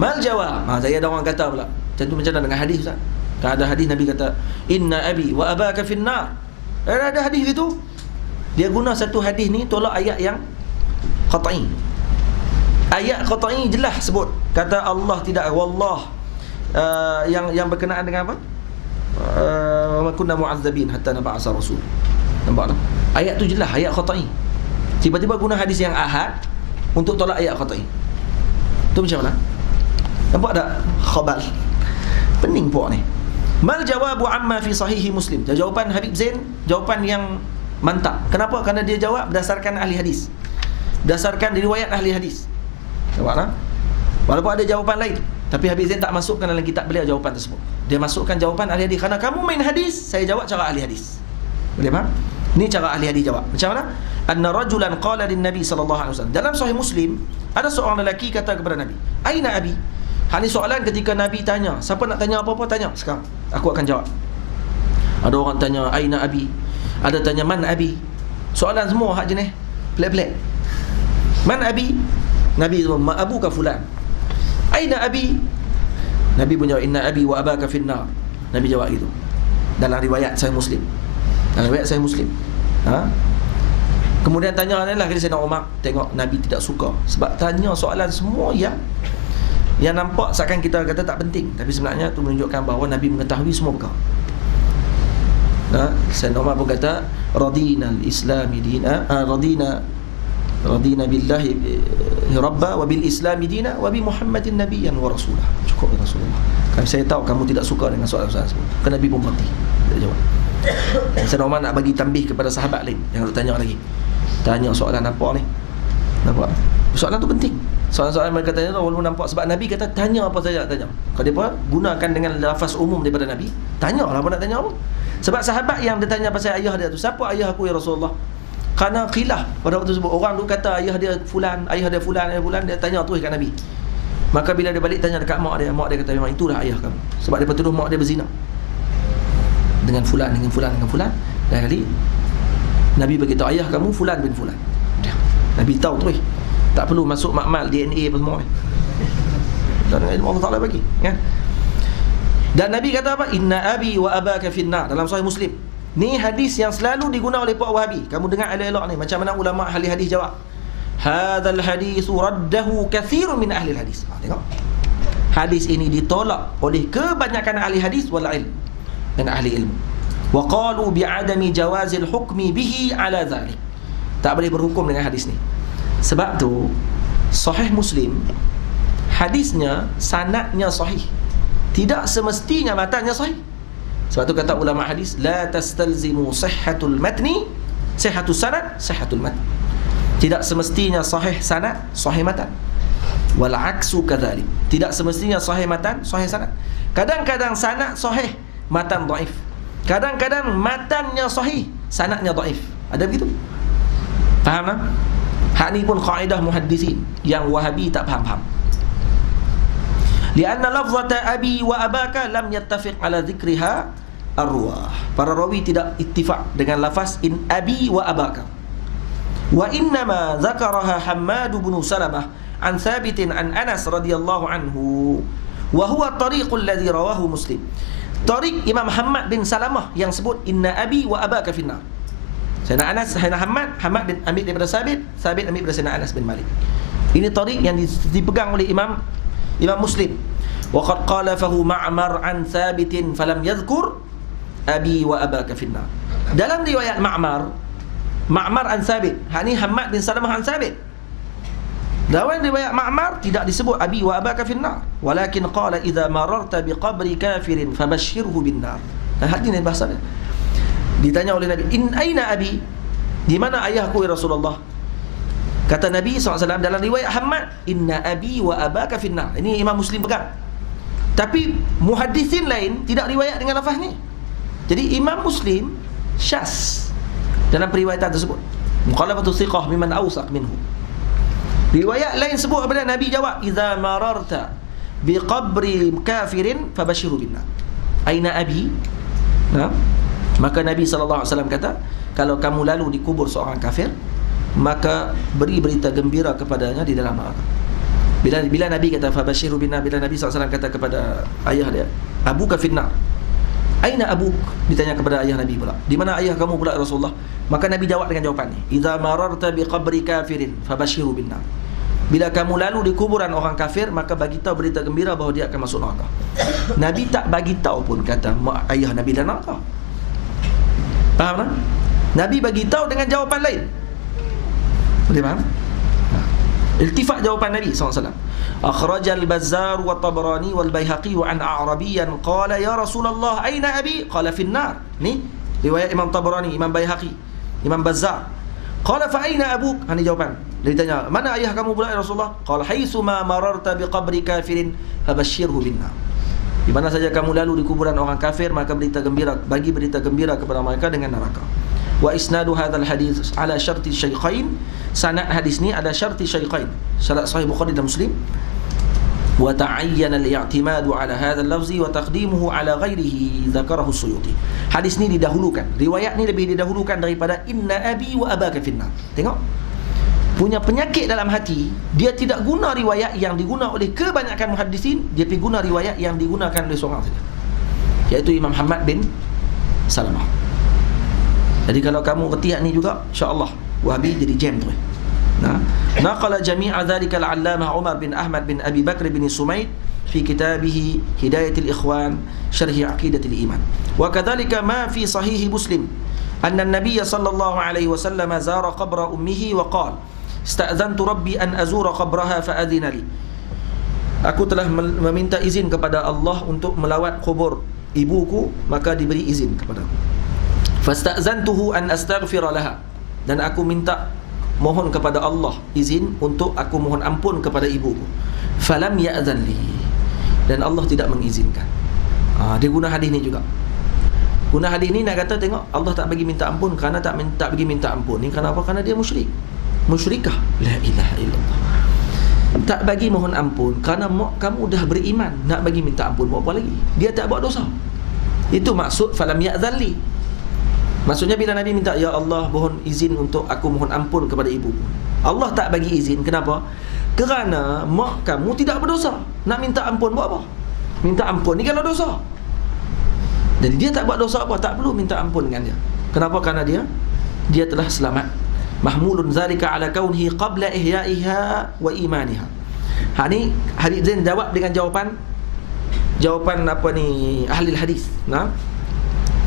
Mal jawab. Saya ada orang kata pula, macam mana dengan hadis Ustaz? Kan ada hadis Nabi kata, inna abi wa abaka finnar. Ada hadis gitu. Dia guna satu hadis ni tolak ayat yang qat'i. Ayat qat'i jelas sebut kata Allah tidak, wallah, yang berkenaan dengan apa? Wa kunna mu'azzabin hatta nab'asa rasul. Nampak tak? Ayat tu jelas, ayat qat'i. Tiba-tiba guna hadis yang ahad untuk tolak ayat qat'i. Tu macam mana? Nampak tak? Khabal. Pening puak ni. Mal jawabu amma fi sahihi Muslim. Jawapan Habib Zain, jawapan yang mantap. Kenapa? Kerana dia jawab berdasarkan ahli hadis, berdasarkan riwayat ahli hadis. Nampak tak? Walaupun ada jawapan lain, tapi Habib Zain tak masukkan dalam kitab beliau jawapan tersebut. Dia masukkan jawapan ahli hadis. Kerana kamu main hadis, saya jawab cara ahli hadis. Boleh faham? Ini cara ahli hadis jawab. Macam mana? Anna rajulan qala lin Nabi sallallahu alaihi wasallam. Dalam sahih Muslim, ada seorang lelaki kata kepada Nabi, "Aina abi?" Ini soalan ketika Nabi tanya. Siapa nak tanya apa-apa, tanya sekarang. Aku akan jawab. Ada orang tanya, "Aina abi?" Ada tanya, "Man abi?" Soalan semua hak jenis pelik-pelik. "Man abi?" Nabi ma abuka fulan. "Aina abi?" Nabi pun jawab, "Inna abi wa abaka finnar." Nabi jawab gitu. Dalam riwayat Sahih Muslim. Dalam riwayat Sahih Muslim. Kemudian tanya adalah Sayyidina Umar. Tengok Nabi tidak suka sebab tanya soalan semua yang nampak seakan kita kata tak penting, tapi sebenarnya itu menunjukkan bahawa Nabi mengetahui semua perkara. Sayyidina Umar pun kata, radina al-islami dina, radina billahi rabba wa bil islami dina wa bi Muhammadin nabiyyan wa rasulah. Cukup Rasulullah. Kalau saya tahu kamu tidak suka dengan soalan-soalan tersebut, kan Nabi pun mati. Dia jawab. Sayyidina Umar nak bagi tambih kepada sahabat lain yang nak tanya lagi. Tanya soalan apa ni? Nampak? Soalan tu penting. Soalan-soalan mereka tanya walaupun nampak, sebab Nabi kata tanya apa saja nak tanya. Kalau dia apa? Gunakan dengan lafaz umum daripada Nabi. Tanyalah apa nak tanya apa. Sebab sahabat yang bertanya pasal ayah dia tu, siapa ayah aku ya Rasulullah? Kerana khilaf pada waktu tersebut. Orang tu kata ayah dia fulan, ayah dia fulan, dia tanya terus kat Nabi. Maka bila dia balik tanya dekat mak dia kata memang itulah ayah kamu. Sebab dia tuduh mak dia berzina dengan fulan, dengan fulan, dengan fulan. Dan kali Nabi beritahu ayah kamu fulan bin fulan. Nabi tahu terus. Tak perlu masuk makmal DNA apa semua ni. Dan ilmu Allah Ta'ala bagi, kan? Dan Nabi kata apa? Inna abi wa abaka finnar. Dalam Sahih Muslim. Ni hadis yang selalu digunakan oleh Puak Wahabi. Kamu dengar elok-elok ni. Macam mana ulama ahli hadis jawab? Hadzal haditsu raddahu katsirun min ahli hadis. Tengok. Hadis ini ditolak oleh kebanyakan ahli hadis wal ilm, dan ahli ilmu. Wa qalu bi'adami jawazil hukmi bihi ala dzalik. Tak boleh berhukum dengan hadis ni. Sebab tu Sahih Muslim hadisnya sanadnya sahih, tidak semestinya matannya sahih. Sebab tu kata ulama hadis, la tastalzimu sihhatul matni sihhatus sanad sihhatul matn. Tidak semestinya sahih sanad sahih matan. Wal aksu kadzalik. Tidak semestinya sahih matan sahih sanad. Kadang-kadang sanad sahih, matan dhaif. Kadang-kadang matannya sahih, sanadnya dhaif. Ada begitu? Faham tak? Hak ni pun kaedah muhaddisin yang Wahabi tak faham-faham. Lianna lafzata abi wa abaka lam yattafiq ala dhikriha arwah. Para rawi tidak ittifaq dengan lafaz in abi wa abaka. Wa innama dzakaraha Hammad bin Salamah an Thabit an Anas radhiyallahu anhu wa huwa tariqul ladzi rawahu Muslim. Tariq Imam Hammad bin Salamah yang sebut inna abi wa abaka finnar. Sayyidina Anas, Sayyidina Hammad bin ambil daripada Thabit ambil daripada Sayyidina Anas bin Malik. Ini tariq yang dipegang oleh Imam Muslim. Wa qad qala fahu Ma'mar an Thabit falam yadhkur abi wa abaka finnar. Dalam riwayat Ma'mar an Thabit, ni Hammad bin Salamah an Thabit. Dalam riwayat Ma'mar tidak disebut abi wa abaka finnar, walakin qala idza mararta biqabri kafirin fabashshirhu binnar. Hadis ni bahasa dia. Ditanya oleh Nabi, in aina abi? Di mana ayahku ya Rasulullah? Kata Nabi SAW dalam riwayat Hammad, inna abi wa abaka finnar. Ini Imam Muslim pegang. Tapi muhaddisin lain tidak riwayat dengan lafaz ni. Jadi Imam Muslim syaz dalam periwayatan tersebut. Mukhalafatu thiqah mimman awsaq minhu. Riwayat lain sebut apabila Nabi jawab, idza mararta biqabri kafirin fabashshiru binnar. Aina abi? Maka Nabi SAW kata, kalau kamu lalu di kubur seorang kafir, maka beri berita gembira kepadanya di dalam neraka. Bila Nabi kata fabashiru binnar, bila Nabi SAW kata kepada ayah dia, abuka finnar, aina abuk, ditanya kepada ayah Nabi pula, di mana ayah kamu pula Rasulullah? Maka Nabi jawab dengan jawapan ni, idza mararta biqabri kafirin fabashiru binnar, bila kamu lalu di kuburan orang kafir, maka bagi tahu berita gembira bahawa dia akan masuk neraka. Nabi tak bagi tahu pun kata ayah Nabi dalam neraka. Faham tak? Nabi bagi tahu dengan jawapan lain. Boleh faham? Iltifat jawapan Nabi SAW. Akhrajal Bazzar wa Tabrani wal Baihaqi an A'rabiyan qala ya Rasulullah aina abi? Qala finnar. Ni riwayat Imam Tabrani, Imam Baihaqi, Imam Bazzar. Qala fa aina abuk? Ini jawapan. Dia ditanya, mana ayah kamu pula ya Rasulullah? Qala haitsuma mararta biqabri kafirin fabashshirhu binnar. Di mana saja kamu lalu di kuburan orang kafir, maka bagi berita gembira kepada mereka dengan neraka. Wa isnadu hadzal hadis ala syarti syaikhain, sanad hadis ni ada syarti syaikhain, syarat sahih Bukhari dan Muslim. Wa ta'ayyana al-i'timadu ala hadzal lafzi wa taqdimuhu ala ghairihi, dzakarahu Suyuti. Hadis ni didahulukan, riwayat ni lebih didahulukan daripada inna abi wa abaka finnar. Tengok, punya penyakit dalam hati, dia tidak guna riwayat yang diguna oleh kebanyakan muhaddisin, dia pergi guna riwayat yang digunakan oleh seorang saja, iaitu Imam Muhammad bin Salamah. Jadi kalau kamu reti ni juga, insya-Allah Wahabi jadi jam tu. Naqala jami'a dhalika al-'allamah Umar bin Ahmad bin Abi Bakr bin Sumaid fi kitabih Hidayatul Ikhwan syarh aqidatul iman. Wa kadzalika ma fi sahih Muslim anna an-nabiy sallallahu alaihi wasallam zara qabra ummihi wa qala ista'dhantu rabbi an azura qabraha fa adhina li. Aku telah meminta izin kepada Allah untuk melawat kubur ibuku, maka diberi izin kepadaku. Fasta'zantuhu an astaghfira laha, dan aku minta mohon kepada Allah izin untuk aku mohon ampun kepada ibuku. Falam ya'zan li, dan Allah tidak mengizinkan. Dia guna hadis ni juga. Guna hadis ni nak kata, tengok, Allah tak bagi minta ampun kerana tak bagi minta ampun ni kerana apa? Kerana dia musyrik, musyrikah, la ilaha illallah. Tak bagi mohon ampun kerana kamu dah beriman, nak bagi minta ampun buat apa lagi? Dia tak buat dosa. Itu maksud falam ya'zan li. Maksudnya bila Nabi minta, ya Allah mohon izin untuk aku mohon ampun kepada ibu, Allah tak bagi izin. Kenapa? Kerana mak kamu tidak berdosa. Nak minta ampun buat apa? Minta ampun ni kalau dosa. Jadi dia tak buat dosa apa, tak perlu minta ampun dengan dia. Kenapa? Kerana dia telah selamat. Mahmulun zalika ala kaunhi qabla ihya'iha wa imaniha. Ni hadis Zain jawab dengan jawapan apa ni, ahli hadis.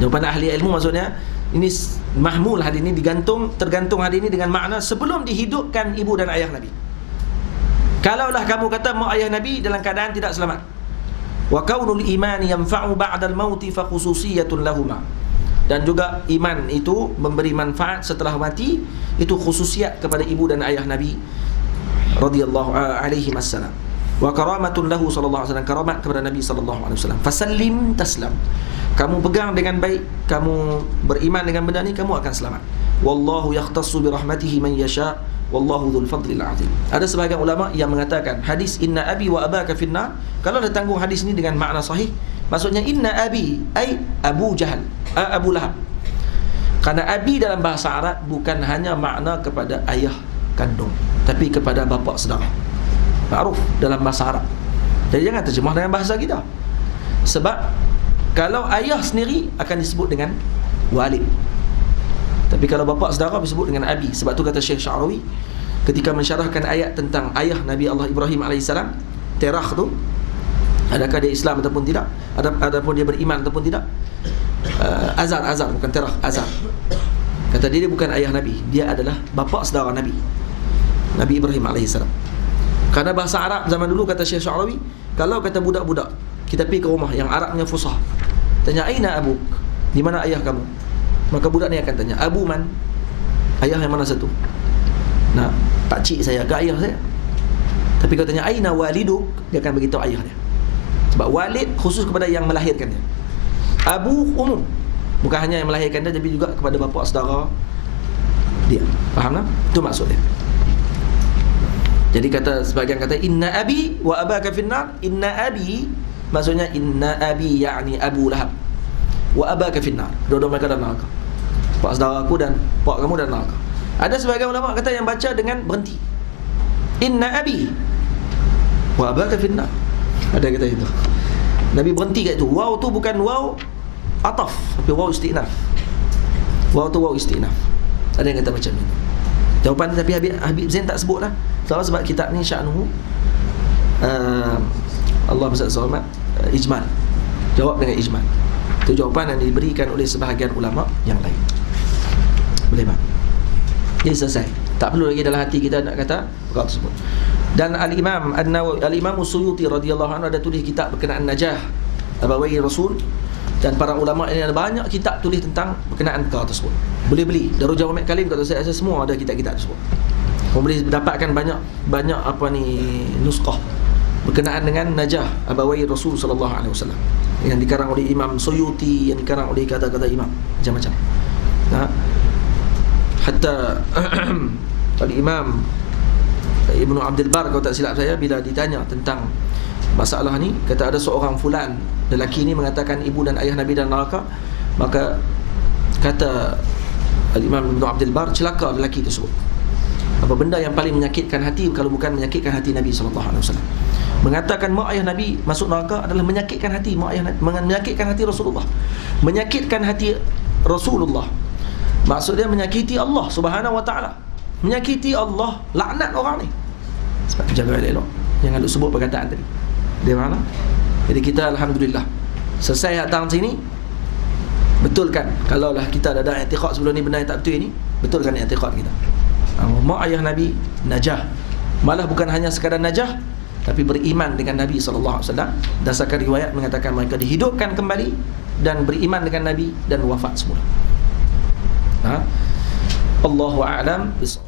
Jawapan ahli ilmu, maksudnya ini mahmul hadis ini tergantung hadis ini dengan makna sebelum dihidupkan ibu dan ayah Nabi. Kalaulah kamu kata mak ayah Nabi dalam keadaan tidak selamat, wa kaunul iman yanfa'u ba'dal mauti fa khususiyatun lahuma, dan juga iman itu memberi manfaat setelah mati, itu khususiat kepada ibu dan ayah Nabi radhiyallahu alaihi wasallam. Wa karamatun lahu sallallahu alaihi wasallam, karamat kepada Nabi sallallahu alaihi wasallam. Fasallim taslam, kamu pegang dengan baik, kamu beriman dengan benda ni, kamu akan selamat. Wallahu yakhtassu bi rahmatihi man yasha, wallahu dzul fadlil azim. Ada sebahagian ulama yang mengatakan hadis inna abi wa abaka finnar, kalau dia tanggung hadis ni dengan makna sahih, maksudnya inna abi ai Abu Jahal, Abu Lahab. Karena abi dalam bahasa Arab bukan hanya makna kepada ayah kandung, tapi kepada bapa saudara. Ma'ruf dalam bahasa Arab. Jadi jangan terjemah dengan bahasa kita. Sebab kalau ayah sendiri akan disebut dengan walid, tapi kalau bapa saudara disebut dengan abi. Sebab tu kata Syekh Sya'rawi ketika mensyarahkan ayat tentang ayah Nabi Allah Ibrahim AS, Terah tu, adakah dia Islam ataupun tidak, adapun dia beriman ataupun tidak. Azar bukan Terah, Azar. Kata dia bukan ayah Nabi, dia adalah bapa saudara Nabi Ibrahim AS. Kerana bahasa Arab zaman dulu, kata Syekh Sya'rawi, kalau kata budak-budak kita pergi ke rumah yang Arabnya fusah, tanya aina abuk, di mana ayah kamu, maka budak ni akan tanya abu man, ayah yang mana satu. Nah, pakcik saya ke ayah saya. Tapi kalau tanya aina waliduk, dia akan beritahu ayah dia. Sebab walid khusus kepada yang melahirkan dia. Abu umum, bukan hanya yang melahirkan dia, tapi juga kepada bapa saudara dia. Faham tak? Itu maksud dia. Jadi kata sebagian kata inna abi wa abaka finnar, inna abi maksudnya inna abi yakni Abu Lahab, wa abaka finnar, dua-dua mereka dalam neraka. Pak saudara aku dan pak kamu dalam neraka. Ada sebagian ulama kata yang baca dengan berhenti inna abi, wa abaka finnar. Ada kata itu. Nabi berhenti kat itu. Waw tu bukan waw ataf, tapi waw istinaf. Waw tu waw istinaf. Ada yang kata macam ni. Jawapan tapi Habib Zain tak sebut lah. Sebab kitab ni sya'nuhu Allah SWT ijmal. Jawab dengan ijmal. Itu jawapan yang diberikan oleh sebahagian ulama yang lain. Boleh tak? Jadi selesai. Tak perlu lagi dalam hati kita nak kata perkara tersebut. Dan Al-Imam An-Nawawi, Al-Imam Suyuti radhiyallahu anhu ada tulis kitab berkenaan najah abawai Rasul. Dan para ulama ini ada banyak kitab tulis tentang berkenaan perkara tersebut. Boleh beli Darul Jawami' Kalim, kata saya semua ada kitab-kitab tersebut. Kamu boleh dapatkan banyak apa ni nuskhah berkenaan dengan najah abawai Rasul sallallahu alaihi wasallam yang dikarang oleh Imam Suyuti, yang dikarang oleh kata-kata imam macam-macam. Nah, hatta Al-Imam Ibnu Abdul Bar, kalau tak silap saya, bila ditanya tentang masalah ni, kata ada seorang fulan lelaki ni mengatakan ibu dan ayah Nabi dalam neraka, maka kata Al-Imam Ibnu Abdul Bar, celaka lelaki tersebut. Apa benda yang paling menyakitkan hati kalau bukan menyakitkan hati Nabi SAW? Mengatakan mak ayah Nabi masuk neraka adalah menyakitkan hati mak ayah Nabi, menyakitkan hati Rasulullah, menyakitkan hati Rasulullah. Maksudnya menyakiti Allah Subhanahu wa taala, menyakiti Allah, laknat orang ni. Sebab jaga elok, jangan duk sebut perkataan tadi. Dia mana? Jadi kita alhamdulillah selesai datang sini, betulkan kalaulah kita ada i'tiqad sebelum ni benda yang tak betul ini, betulkan i'tiqad kita. Mak ayah Nabi najah, malah bukan hanya sekadar najah, tapi beriman dengan Nabi SAW. Dasarkan riwayat mengatakan mereka dihidupkan kembali dan beriman dengan Nabi dan wafat semula. Allahu a'lam bishawab.